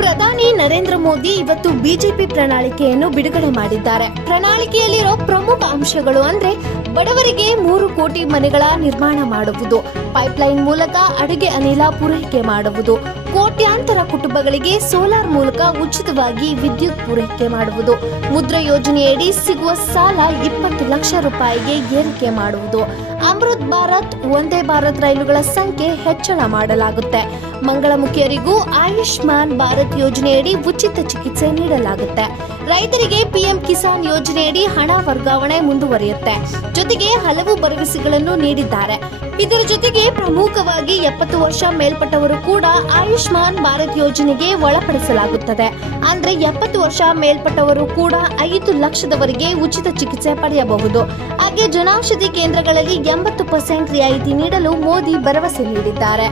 ಪ್ರಧಾನಿ ನರೇಂದ್ರ ಮೋದಿ ಇವತ್ತು ಬಿಜೆಪಿ ಪ್ರಣಾಳಿಕೆಯನ್ನು ಬಿಡುಗಡೆ ಮಾಡಿದ್ದಾರೆ. ಪ್ರಣಾಳಿಕೆಯಲ್ಲಿರೋ ಪ್ರಮುಖ ಅಂಶಗಳು ಅಂದ್ರೆ ಬಡವರಿಗೆ 3 ಕೋಟಿ ಮನೆಗಳ ನಿರ್ಮಾಣ ಮಾಡುವುದು, ಪೈಪ್ಲೈನ್ ಮೂಲಕ ಅಡುಗೆ ಅನಿಲ ಪೂರೈಕೆ ಮಾಡುವುದು, ಕೋಟ್ಯಾಂತರ ಕುಟುಂಬಗಳಿಗೆ ಸೋಲಾರ್ ಮೂಲಕ ಉಚಿತವಾಗಿ ವಿದ್ಯುತ್ ಪೂರೈಕೆ ಮಾಡುವುದು, ಮುದ್ರಾ ಯೋಜನೆಯಡಿ ಸಿಗುವ ಸಾಲ 20 ಲಕ್ಷ ರೂಪಾಯಿಗೆ ಏರಿಕೆ ಮಾಡುವುದು, ಅಮೃತ್ ಭಾರತ್, ವಂದೇ ಭಾರತ್ ರೈಲುಗಳ ಸಂಖ್ಯೆ ಹೆಚ್ಚಳ ಮಾಡಲಾಗುತ್ತೆ, ಮಂಗಳಮುಖಿಯರಿಗೂ ಆಯುಷ್ಮಾನ್ ಭಾರತ್ ಯೋಜನೆಯಡಿ ಉಚಿತ ಚಿಕಿತ್ಸೆ ನೀಡಲಾಗುತ್ತೆ, ರೈತರಿಗೆ ಪಿಎಂ ಕಿಸಾನ್ ಯೋಜನೆಯಡಿ ಹಣ ವರ್ಗಾವಣೆ ಮುಂದುವರಿಯುತ್ತೆ. ಜೊತೆಗೆ ಹಲವು ಭರವಸೆಗಳನ್ನು ನೀಡಿದ್ದಾರೆ. ಇದರ ಜೊತೆಗೆ ಪ್ರಮುಖವಾಗಿ 70 ವರ್ಷ ಮೇಲ್ಪಟ್ಟವರು ಕೂಡ ಆಯುಷ್ಮಾನ್ ಭಾರತ್ ಯೋಜನೆಗೆ ಒಳಪಡಿಸಲಾಗುತ್ತದೆ. ಅಂದ್ರೆ 70 ವರ್ಷ ಮೇಲ್ಪಟ್ಟವರು ಕೂಡ 5 ಲಕ್ಷದವರೆಗೆ ಉಚಿತ ಚಿಕಿತ್ಸೆ ಪಡೆಯಬಹುದು. ಹಾಗೆ ಜನೌಷಧಿ ಕೇಂದ್ರಗಳಲ್ಲಿ 80% ರಿಯಾಯಿತಿ ನೀಡಲು ಮೋದಿ ಭರವಸೆ ನೀಡಿದ್ದಾರೆ.